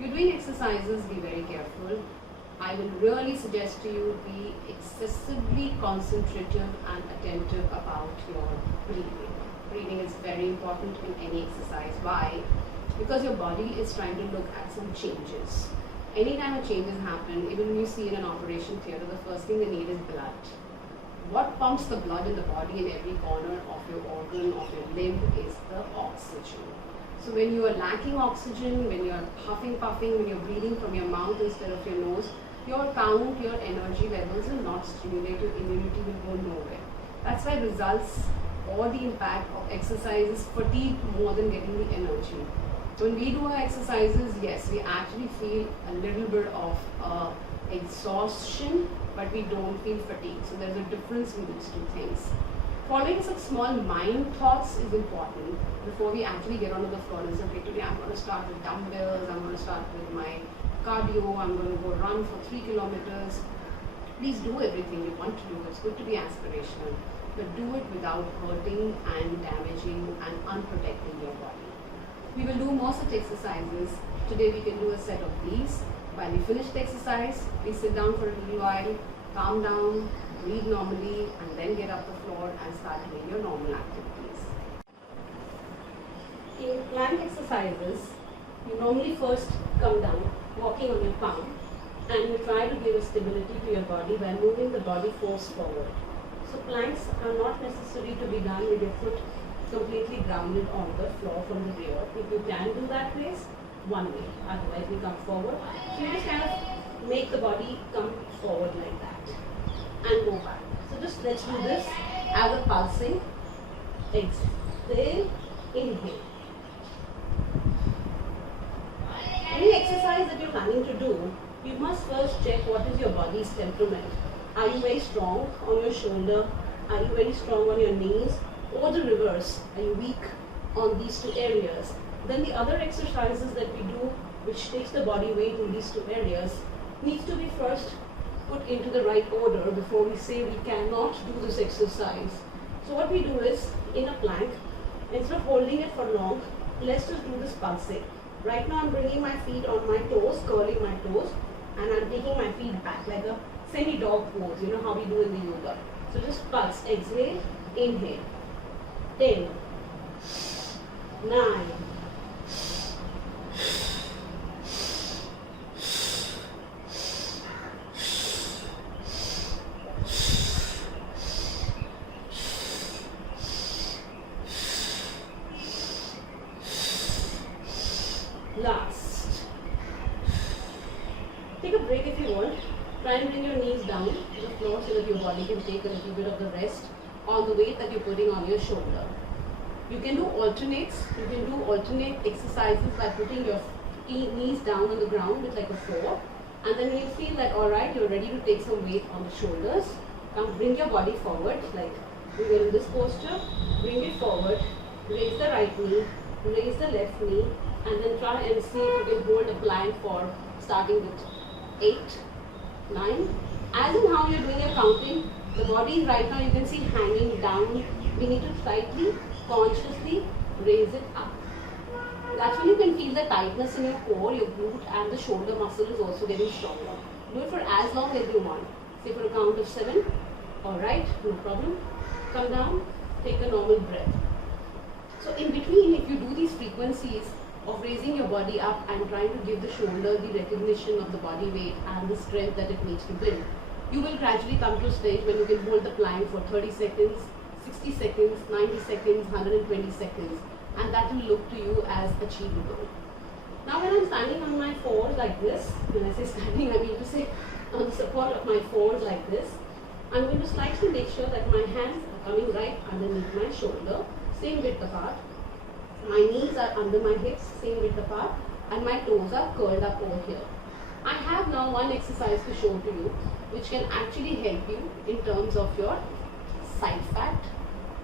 You're doing exercises, be very careful. I will really suggest to you be excessively concentrative and attentive about your breathing. Breathing is very important in any exercise. Why? Because your body is trying to look at some changes. Anytime a changes happen, even when you see in an operation theatre, the first thing they need is blood. What pumps the blood in the body in every corner of your organ, of your limb, is the oxygen. So when you are lacking oxygen, when you are puffing, when you're breathing from your mouth instead of your nose, your count, your energy levels will not stimulate, your immunity will go nowhere. That's why results or the impact of exercise is fatigue more than getting the energy. When we do our exercises, yes, we actually feel a little bit of exhaustion, but we don't feel fatigue. So there's a difference in these two things. Following some small mind thoughts is important before we actually get onto the floor and say, okay, today I'm going to start with dumbbells, I'm going to start with my cardio, I'm going to go run for 3 kilometers. Please do everything you want to do. It's good to be aspirational, but do it without hurting and damaging and unprotecting your body. We will do more such exercises. Today we can do a set of these. While we finish the exercise, we sit down for a little while, calm down, breathe normally, and then get up the floor and start doing your normal activities. In plank exercises, you normally first come down, walking on your palm, and you try to give a stability to your body by moving the body force forward. So planks are not necessary to be done with your foot completely grounded on the floor from the rear. If you can do that ways, one way. Otherwise we come forward. So you just kind of make the body come forward like that and go back. So just let's do this as a pulsing. Exhale, inhale. Any exercise that you're planning to do, you must first check what is your body's temperament. Are you very strong on your shoulder? Are you very strong on your knees? Or the reverse, are you weak on these two areas? Then the other exercises that we do, which takes the body weight in these two areas, needs to be first put into the right order before we say we cannot do this exercise. So what we do is, in a plank, instead of holding it for long, let's just do this pulsing. Right now I'm bringing my feet on my toes, curling my toes, and I'm taking my feet back like a semi-dog pose, you know how we do in the yoga. So just pulse, exhale, inhale. 10, 9, last. Take a break if you want. Try and bring your knees down to the floor so that your body can take a little bit of the rest on the weight that you're putting on your shoulder. You can do alternates. You can do alternate exercises by putting your knees down on the ground with like a 4, and then you feel that alright, you're ready to take some weight on the shoulders. Come, bring your body forward, like we are in this posture. Bring it forward, raise the right knee, raise the left knee, and then try and see if you can hold a plank for starting with 8, 9. As in how you're doing your counting, the body right now you can see hanging down. We need to slightly, consciously raise it up. That's when you can feel the tightness in your core, your glute, and the shoulder muscle is also getting stronger. Do it for as long as you want. Say for a count of 7. Alright, no problem. Come down, take a normal breath. So in between, if you do these frequencies of raising your body up and trying to give the shoulder the recognition of the body weight and the strength that it needs to build, you will gradually come to a stage when you can hold the plank for 30 seconds, 60 seconds, 90 seconds, 120 seconds, and that will look to you as achievable. Now when I'm standing on my fours like this, when I say standing I mean to say on the support of my fours like this, I'm going to slightly make sure that my hands are coming right underneath my shoulder, same width apart. My knees are under my hips, same width apart, and my toes are curled up over here. I have now one exercise to show to you which can actually help you in terms of your side fat,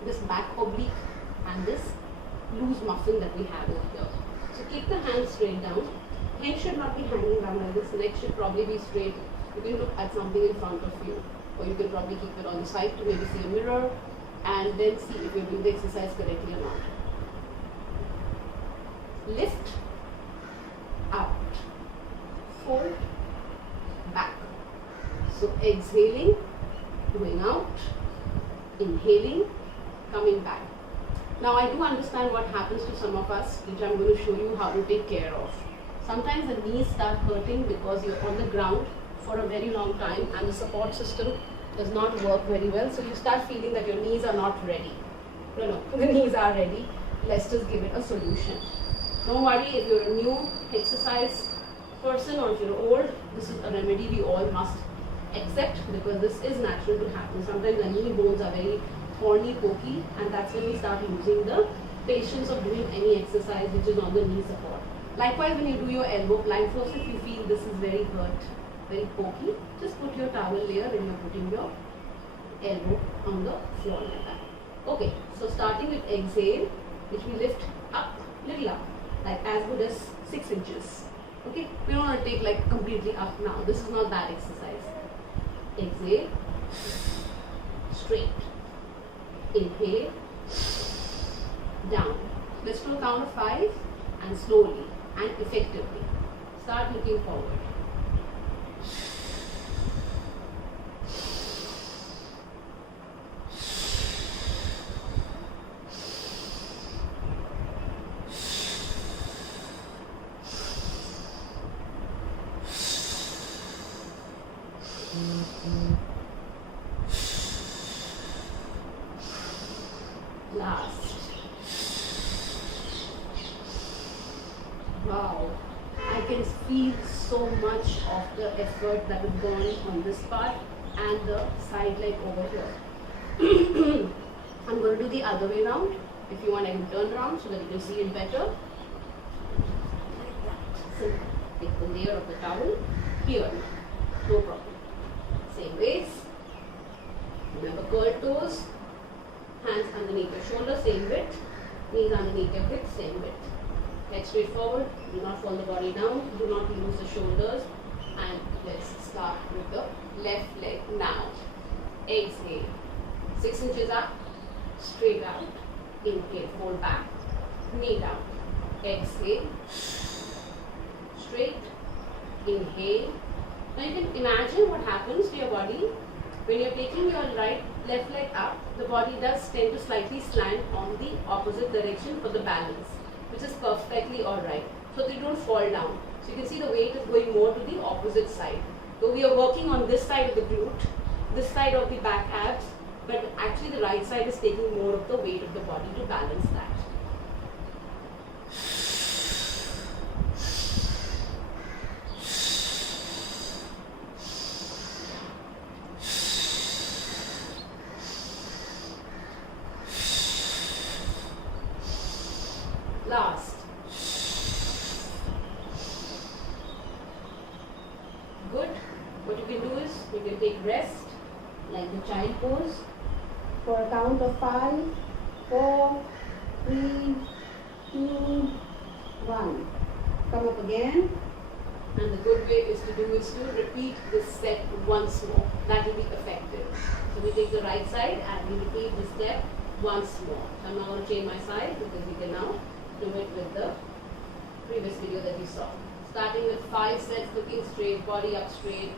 this back oblique, and this loose muffin that we have over here. So keep the hands straight down. Head should not be hanging down like this. Neck should probably be straight. You can look at something in front of you, or you can probably keep it on the side to maybe see a mirror and then see if you're doing the exercise correctly or not. Lift, out, fold, back. So exhaling, going out, inhaling, coming back. Now I do understand what happens to some of us, which I'm going to show you how to take care of. Sometimes the knees start hurting because you're on the ground for a very long time and the support system does not work very well. So you start feeling that your knees are not ready. No, the knees are ready. Let's just give it a solution. Don't worry if you're a new exercise person or if you're old, this is a remedy we all must accept because this is natural to happen. Sometimes the knee bones are very thorny, pokey, and that's when we start losing the patience of doing any exercise which is on the knee support. Likewise, when you do your elbow plank force, if you feel this is very hurt, very pokey, just put your towel layer when you're putting your elbow on the floor like that. Okay, so starting with exhale, which we lift up, little up, like as good as 6 inches. Okay, we don't want to take like completely up now. This is not that exercise. Exhale, straight. Inhale, down. Let's do a count of 5 and slowly and effectively. Start looking forward. Last. Wow, I can feel so much of the effort that is gone on this part and the side leg over here. I'm going to do the other way round. If you want, I can turn around so that you can see it better. So take the layer of the towel here, no problem. Same ways. Remember, curled toes, hands underneath your shoulder, same width, knees underneath your hips, same width. Head straight forward, do not fall the body down, do not lose the shoulders, and let's start with the left leg now. Exhale, 6 inches up, straight out, inhale, fold back, knee down, exhale, straight, inhale. Now you can imagine what happens to your body when you're taking your left leg up. The body does tend to slightly slant on the opposite direction for the balance, which is perfectly alright. So they don't fall down. So you can see the weight is going more to the opposite side. So we are working on this side of the glute, this side of the back abs, but actually the right side is taking more of the weight of the body to balance that. Last. Good. What you can do is you can take rest like the child pose for a count of 5, 4, 3, 2, 1. Come up again. And the good way is to repeat this set once more. That will be effective. So we take the right side and we repeat this step once more. So I'm now going to change my side because we can now do it with the previous video that you saw. Starting with 5 sets, looking straight, body up straight.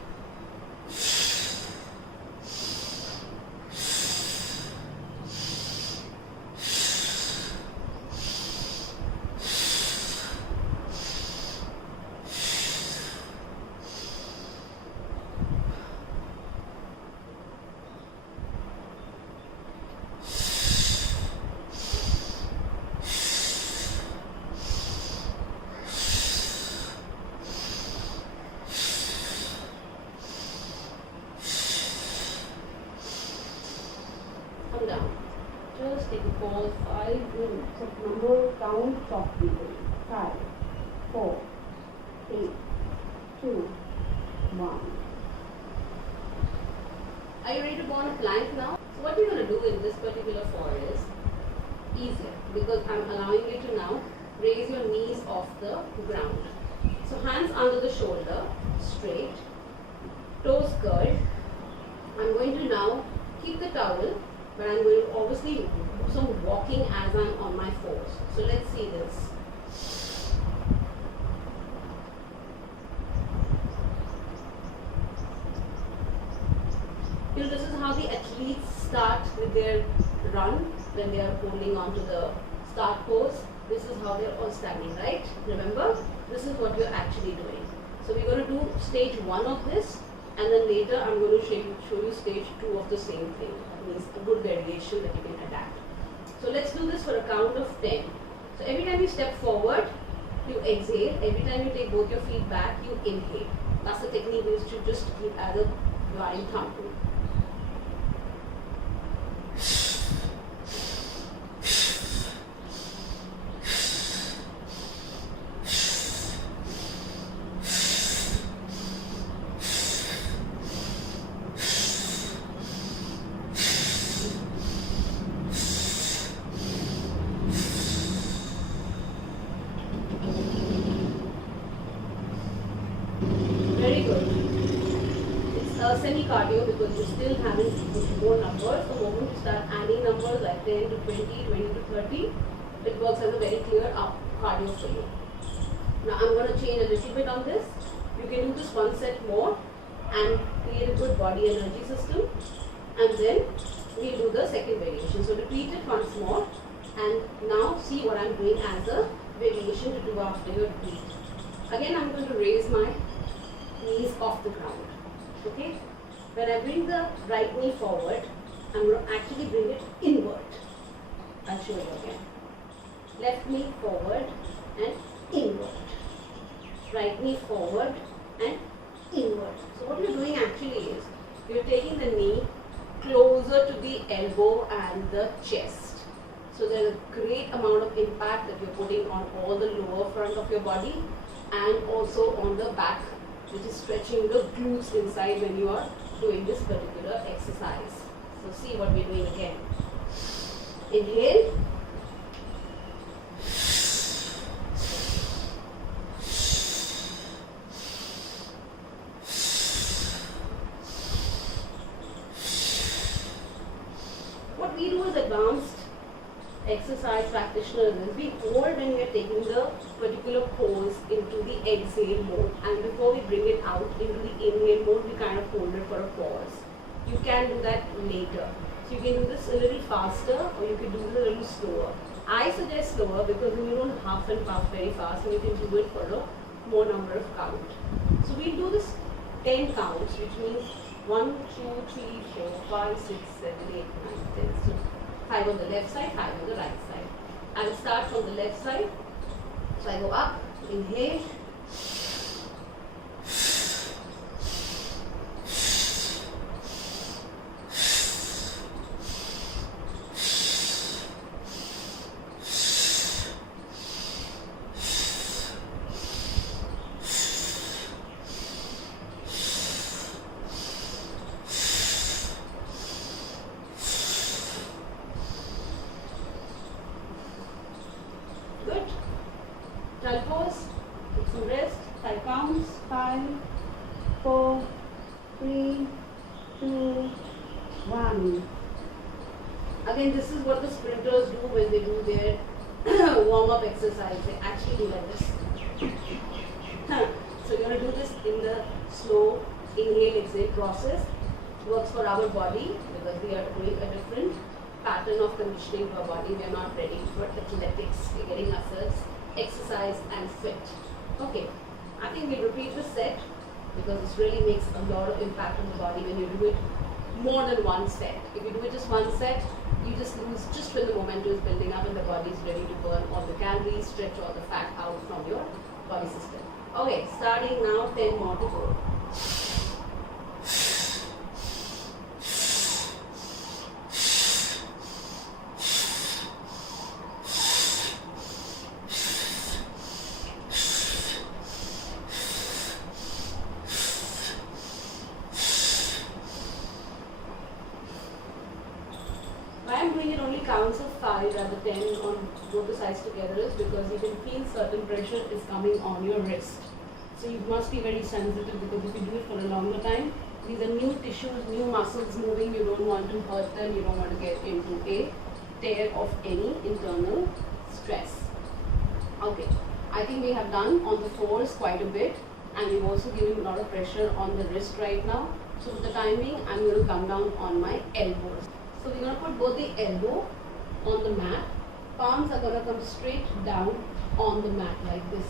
Down. Just take a pause. 5 minutes. Number count softly. 5, 4, 3, 2, 1. Are you ready to go on a plank now? So what you're going to do in this particular form is easier because I'm allowing you to now raise your knees off the ground. So hands under the shoulder, straight, toes curled. I'm going to now keep the towel, but I'm going to obviously do some walking as I'm on my fours. So let's see this. This is how the athletes start with their run when they are holding on to the start pose. This is how they're all standing, right? Remember, this is what you're actually doing. So we're going to do stage 1 of this, and then later I'm going to show you stage 2 of the same thing. That means a good variation that you can adapt. So let's do this for a count of 10. So every time you step forward, you exhale. Every time you take both your feet back, you inhale. That's the technique you should just keep as a blind thumb rule. Very good. It's a semi-cardio because you still haven't put more numbers. The moment you start adding numbers like 10 to 20, 20 to 30, it works as a very clear cardio for you. Now I'm going to change a little bit on this. You can do this one set more and create a good body energy system. And then we'll do the second variation. So repeat it once more and now see what I'm doing as a variation to do after your repeat. Again, I'm going to raise my knees off the ground. Okay? When I bring the right knee forward, I'm going to actually bring it inward. I'll show you again. Left knee forward and inward. Right knee forward and inward. So what you're doing actually is, you're taking the knee closer to the elbow and the chest. So there's a great amount of impact that you're putting on all the lower front of your body and also on the back, which is stretching the glutes inside when you are doing this particular exercise. So see what we're doing again. Inhale. What we do as advanced exercise practitioners is we hold when we are taking the particular pose into the exhale mode, and before we bring it out into the inhale mode, we kind of hold it for a pause. You can do that later. So you can do this a little faster or you can do it a little slower. I suggest slower because you don't huff and puff very fast and you can do it for a more number of counts. So we'll do this 10 counts, which means 1, 2, 3, 4, 5, 6, 7, 8, 9, 10. So 5 on the left side, 5 on the right side. I'll start from the left side. So I go up, inhale. Good. Thigh pose. Take some rest. Thigh counts. 5, 4, 3, 2, 1. Again, this is what the sprinters do when they do their warm-up exercise. They actually do like this. So you're going to do this in the slow inhale-exhale process. Works for our body because we are doing a different pattern of conditioning for our body. We are not ready for athletics. We're getting ourselves exercise and fit. Okay, I think we'll repeat the set because this really makes a lot of impact on the body when you do it more than one set. If you do it just one set, you just lose just when the momentum is building up and the body is ready to burn all the calories, stretch all the fat out from your body system. Okay, starting now, 10 more to go. Why I'm doing it only counts of 5 rather than 10 on both the sides together is because you can feel certain pressure is coming on your wrist. So you must be very sensitive because if you do it for a longer time, these are new tissues, new muscles moving, you don't want to hurt them, you don't want to get into a tear of any internal stress. Okay, I think we have done on the fours quite a bit and we've also given a lot of pressure on the wrist right now. So for the timing, I'm going to come down on my elbows. So we're going to put both the elbow on the mat. Palms are going to come straight down on the mat like this.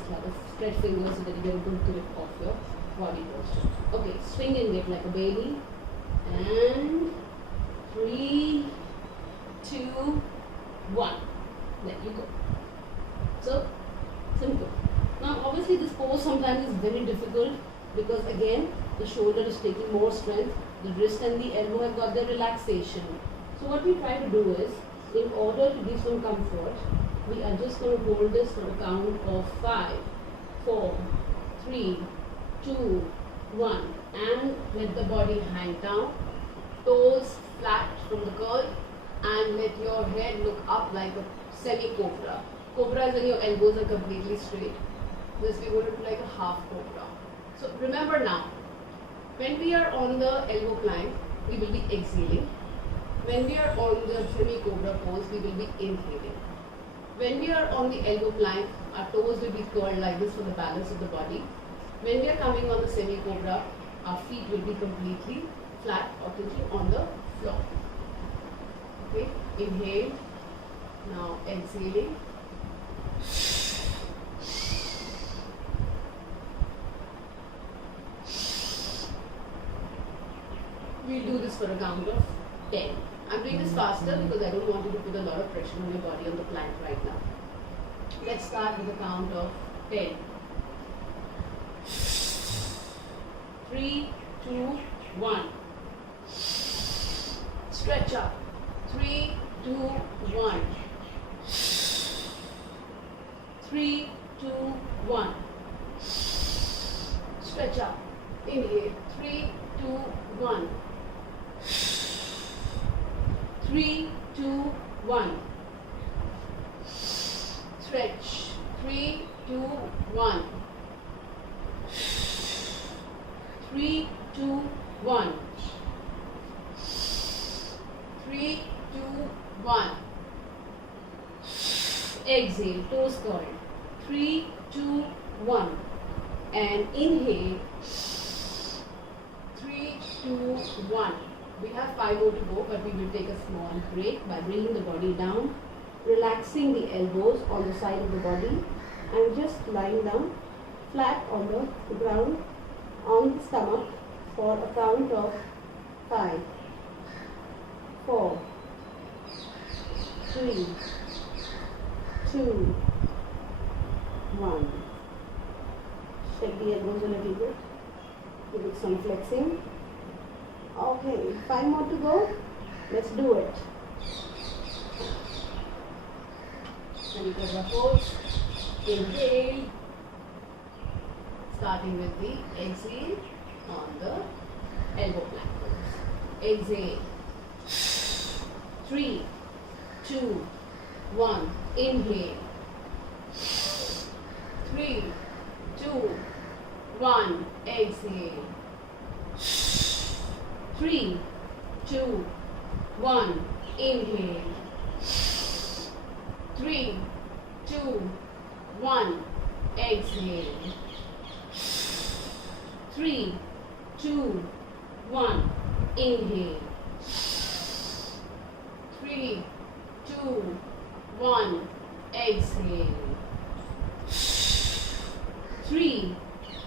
Stretch fingers so that you get a good grip of your body posture. Okay, swing and get like a baby. And 3, 2, 1. Let you go. So simple. Now obviously this pose sometimes is very difficult because again the shoulder is taking more strength, the wrist and the elbow have got the relaxation. So what we try to do is, in order to give some comfort, we are just going to hold this for a count of 5, 4, 3, 2, 1 and let the body hang down, toes flat from the curl and let your head look up like a semi-cobra. Cobra is when your elbows are completely straight. This we're going to do like a half cobra. So remember now, when we are on the elbow plank, we will be exhaling. When we are on the semi-cobra pose, we will be inhaling. When we are on the elbow plank, our toes will be curled like this for the balance of the body. When we are coming on the semi-cobra, our feet will be completely flat or tilted on the floor. Okay, inhale. Now exhaling. We'll do this for a count of 10. I'm doing this faster because I don't want you to put a lot of pressure on your body on the plank right now. Let's start with a count of 10. 3, 2, 1. Stretch up. 3, 2, 1. 3, 2, 1. Stretch up. Inhale. 3, 2, 1. 3, 2, 1. Stretch. 3, 2, 1. 3, 2, 1. 3, 2, 1. Exhale, toes curled. 3, 2, 1. And inhale. 3, 2, 1. We have 5 more to go, but we will take a small break by bringing the body down, relaxing the elbows on the side of the body, and just lying down flat on the ground on the stomach for a count of 5, 4, 3, 2, 1. Shake the elbows a little bit. Give it some flexing. Okay, 5 more to go. Let's do it. Semi-cobra pose. Inhale. Starting with the exhale on the elbow plank pose. Exhale. 3, 2, 1. Inhale. 3, 2, 1. Exhale. 3, 2, 1. Inhale. 3, 2, 1. Exhale. 3, 2, 1. Inhale. 3, 2, 1. Exhale. 3,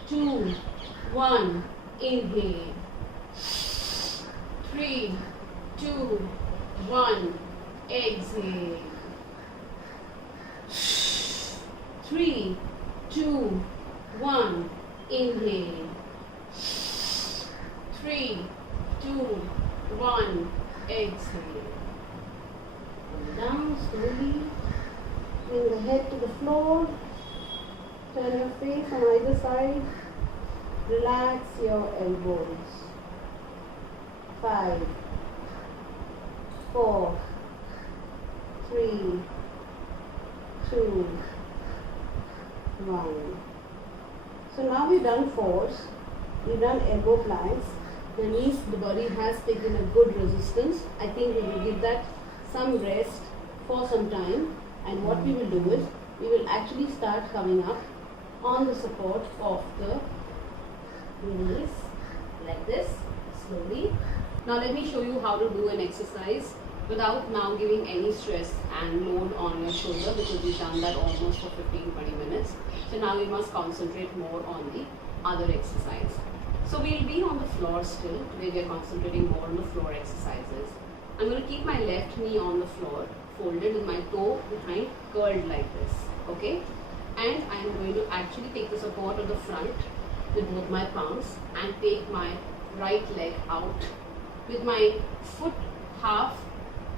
2, 1. Inhale. 3, 2, 1. Exhale. 3, 2, 1. Inhale. 3, 2, 1. Exhale. Down slowly. Bring the head to the floor. Turn your face on either side. Relax your elbows. 5, 4, 3, 2, 1. So now we've done fours. We've done elbow planks. The knees, the body has taken a good resistance. I think we will give that some rest for some time. And what we will do is, we will actually start coming up on the support of the knees like this. slowly. Now let me show you how to do an exercise without now giving any stress and load on your shoulder, because we've done that almost for 15-20 minutes. So now we must concentrate more on the other exercise. So we'll be on the floor still. Today we are concentrating more on the floor exercises. I'm going to keep my left knee on the floor, folded with my toe behind, curled like this, okay? And I'm going to actually take the support of the front with both my palms and take my right leg out with my foot half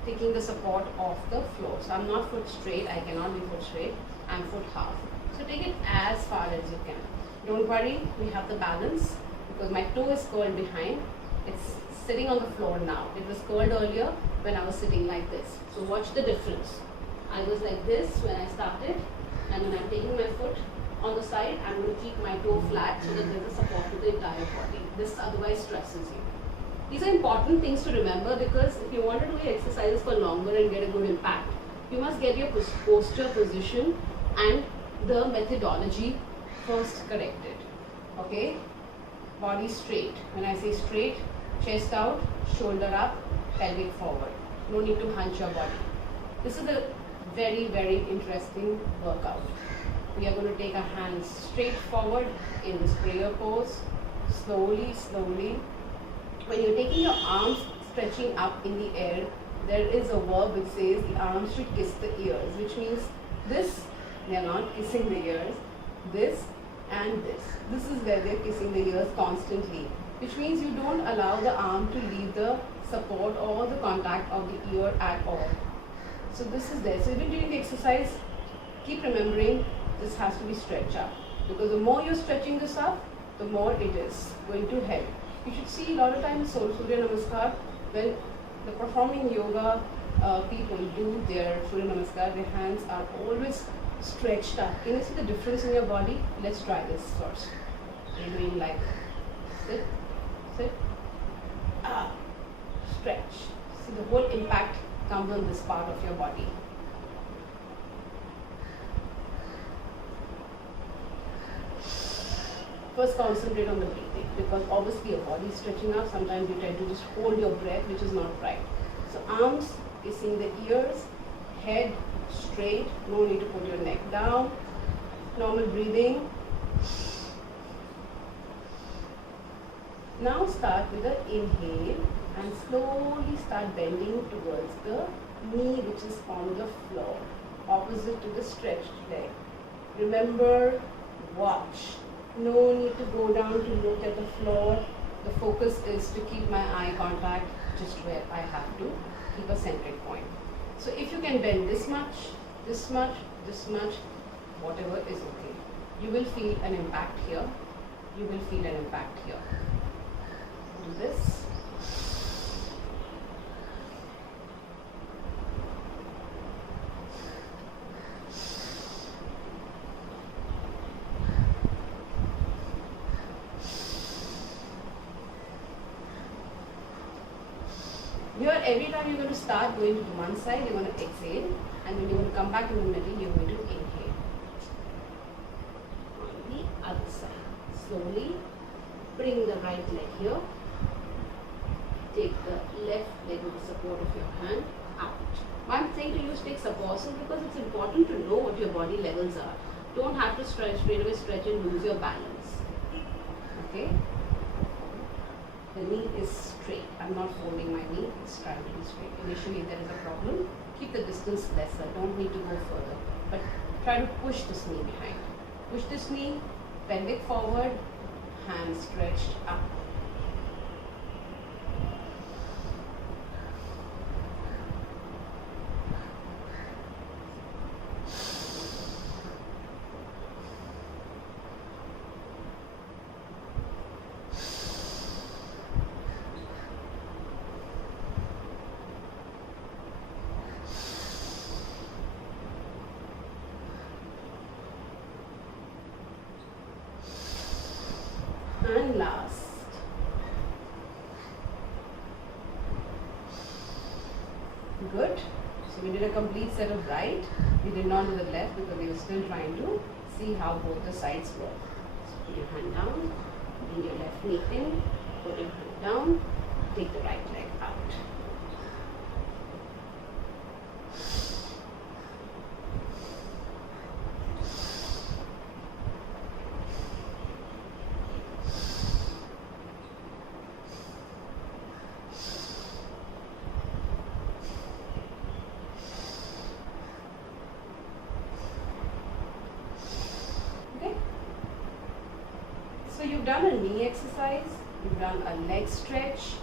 taking the support of the floor. So I'm not foot straight, I cannot be foot straight, I'm foot half. So take it as far as you can. Don't worry, we have the balance because my toe is curled behind. It's sitting on the floor now. It was curled earlier when I was sitting like this. So watch the difference. I was like this when I started, and when I'm taking my foot on the side, I'm going to keep my toe flat so that there's a support to the entire body. This otherwise stresses you. These are important things to remember, because if you want to do your exercises for longer and get a good impact, you must get your posture, position and the methodology first corrected. Okay? Body straight. When I say straight, chest out, shoulder up, pelvic forward. No need to hunch your body. This is a very, very interesting workout. We are going to take our hands straight forward in this prayer pose. Slowly, slowly. When you're taking your arms stretching up in the air, there is a verb which says the arms should kiss the ears, which means this, they are not kissing the ears, this and this. This is where they're kissing the ears constantly, which means you don't allow the arm to leave the support or the contact of the ear at all. So this is there. So even during the exercise, keep remembering this has to be stretched up, because the more you're stretching this up, the more it is going to help. You should see a lot of times Surya Namaskar, when the performing yoga people do their Surya Namaskar, their hands are always stretched up. Can you see the difference in your body? Let's try this first. You're doing like sit, sit, stretch. See, the whole impact comes on this part of your body. First concentrate on the breathing, because obviously your body is stretching up. Sometimes you tend to just hold your breath, which is not right. So arms kissing the ears, head straight, no need to put your neck down. Normal breathing. Now start with an inhale and slowly start bending towards the knee, which is on the floor, opposite to the stretched leg. Remember, watch. No need to go down to look at the floor. The focus is to keep my eye contact just where I have to keep a centered point. So if you can bend this much, this much, this much, whatever is okay. You will feel an impact here. You will feel an impact here. Do this. Here, every time you're going to start going to one side, you're going to exhale, and when you're going to come back in the middle, you're going to inhale. On the other side, slowly bring the right leg here. Take the left leg with the support of your hand out. Why I'm saying to you take Savasana, because it's important to know what your body levels are. Don't have to stretch straight away, stretch and lose your balance. Okay? The knee is straight. I'm not folding my knee, it's trying to be straight. Initially, if there is a problem, keep the distance lesser. Don't need to go further. But try to push this knee behind. Push this knee, pelvic forward, hands stretched up. And last. Good. So we did a complete set of right. We did not do the left because we were still trying to see how both the sides work. So put your hand down, bring your left knee in, put your hand down, take the right leg out. Okay? So you've done a knee exercise, you've done a leg stretch,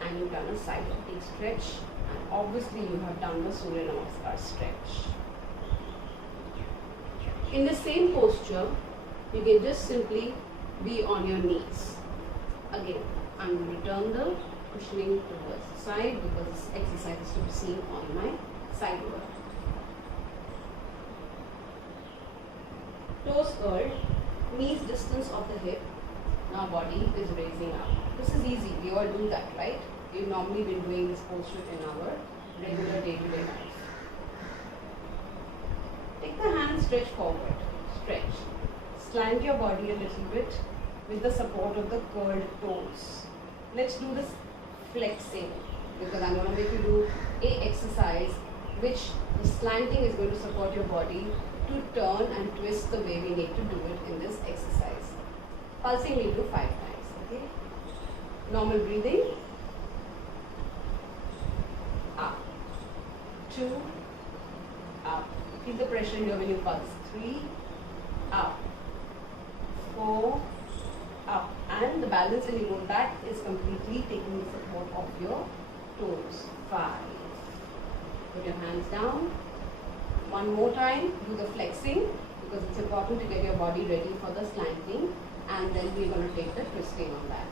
and you've done a side oblique stretch, and obviously you have done the Surya Namaskar stretch. In the same posture, you can just simply be on your knees. Again, I'm going to turn the cushioning towards the side because this exercise is to be seen on my side work. Toes curled, knees distance of the hip. Now body is raising up. This is easy. We all do that, right? We've normally been doing this posture in our regular day-to-day life. Take the hands, stretch forward. Stretch. Slant your body a little bit with the support of the curled toes. Let's do this flexing because I'm going to make you do a exercise which the slanting is going to support your body to turn and twist the way we need to do it in this exercise. Pulsing we do 5 times. Okay. Normal breathing. Up. 2. Up. Feel the pressure here when you pulse. 3. Up. 4. Up. And the balance when you go back is completely taking the support of your toes. 5. Put your hands down. One more time, do the flexing because it's important to get your body ready for the slanting, and then we're going to take the twisting on that.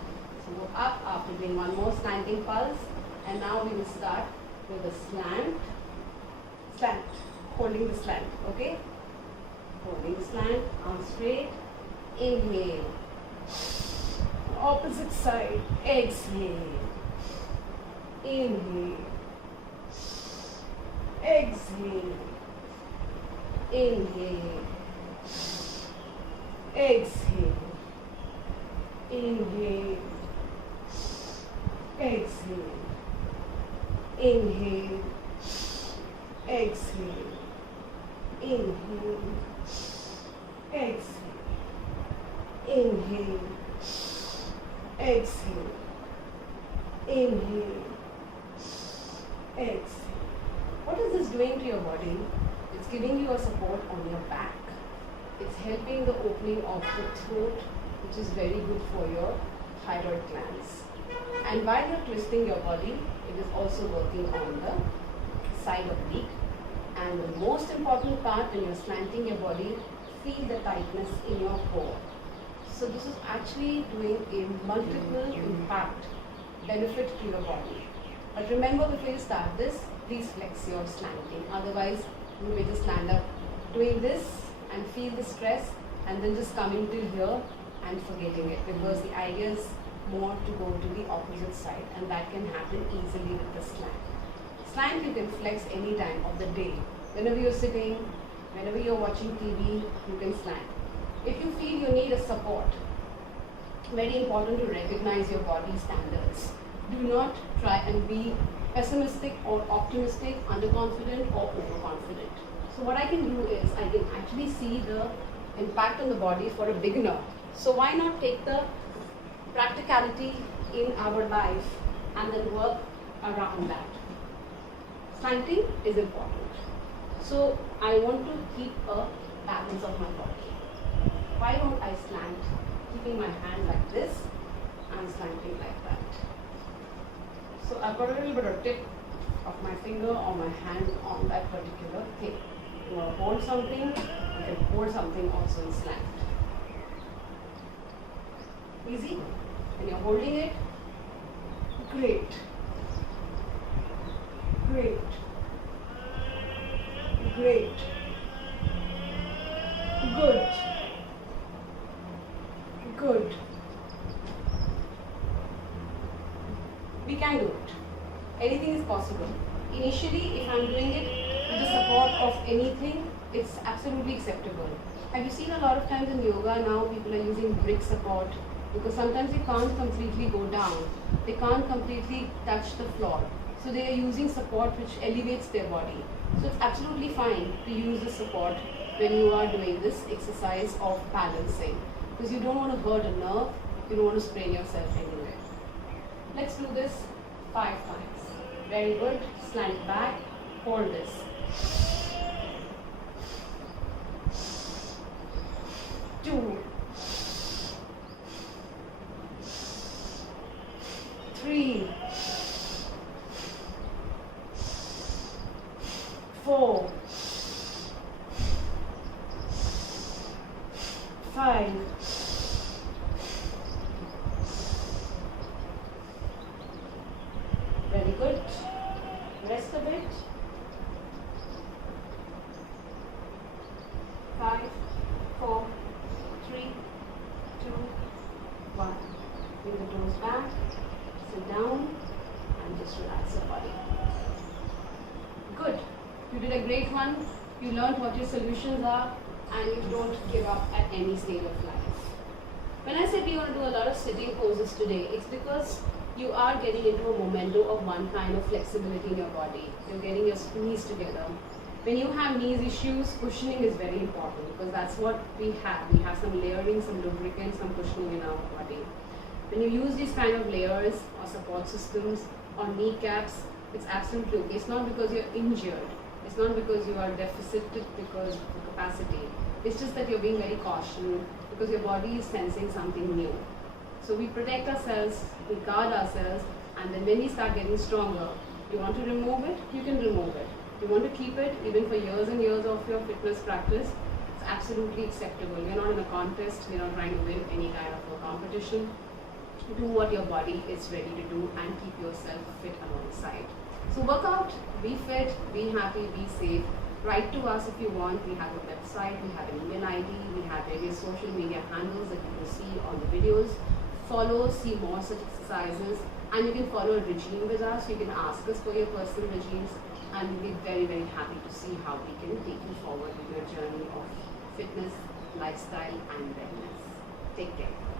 So go up after doing one more slanting pulse, and now we will start with a slant, holding the slant, okay? Holding the slant, arms straight, inhale, opposite side, exhale, inhale, exhale, inhale, exhale, inhale, exhale, inhale, exhale, inhale, exhale, inhale, exhale, inhale, exhale. What is this doing to your body? It's giving you a support on your back. It's helping the opening of the throat, which is very good for your thyroid glands. And while you're twisting your body, it is also working on the side oblique. And the most important part, when you're slanting your body, feel the tightness in your core. So this is actually doing a multiple impact benefit to your body. But remember, before you start this, please flex your slanting. Otherwise, you may just land up doing this and feel the stress and then just coming to here and forgetting it, because the idea is more to go to the opposite side, and that can happen easily with the slant. Slant you can flex any time of the day. Whenever you're sitting, whenever you're watching TV, you can slant. If you feel you need a support, very important to recognize your body standards. Do not try and be pessimistic or optimistic, underconfident or overconfident. So what I can do is I can actually see the impact on the body for a beginner. So why not take the practicality in our life and then work around that. Slanting is important. So I want to keep a balance of my body. Why don't I slant, keeping my hand like this and slanting like that. So I've got a little bit of tip of my finger or my hand on that particular thing. You want to hold something, you can hold something also in slant. Easy? When you're holding it, great. Great. Great. Good. Good. We can do it. Anything is possible. Initially, if I'm doing it with the support of anything, it's absolutely acceptable. Have you seen a lot of times in yoga now, people are using brick support, because sometimes they can't completely go down, they can't completely touch the floor. So they are using support which elevates their body. So it's absolutely fine to use the support when you are doing this exercise of balancing, because you don't want to hurt a nerve, you don't want to sprain yourself anywhere. Let's do this 5 times. Very good. Slant back, hold this. 2, 3, 4, 5, 4, 3, 2, 1. Bring the toes back, sit down, and just relax your body. Good. You did a great one. You learned what your solutions are, and you don't give up at any stage of life. When I said we're going to do a lot of sitting poses today, it's because you are getting into a momentum of one kind of flexibility in your body. You're getting your knees together. When you have knees issues, cushioning is very important, because that's what we have. We have some layering, some lubricant, some cushioning in our body. When you use these kind of layers or support systems or kneecaps, it's absolutely okay. It's not because you're injured. It's not because you are deficited because of the capacity. It's just that you're being very cautious because your body is sensing something new. So we protect ourselves, we guard ourselves, and then when we start getting stronger, you want to remove it, you can remove it. You want to keep it even for years and years of your fitness practice, it's absolutely acceptable. You're not in a contest, you're not trying to win any kind of a competition. Do what your body is ready to do and keep yourself fit alongside. So work out, be fit, be happy, be safe. Write to us if you want. We have a website, we have an email ID, we have various social media handles that you can see on the videos. Follow, see more such exercises, and you can follow a regime with us. You can ask us for your personal regimes, and we'll be very, very happy to see how we can take you forward with your journey of fitness, lifestyle, and wellness. Take care.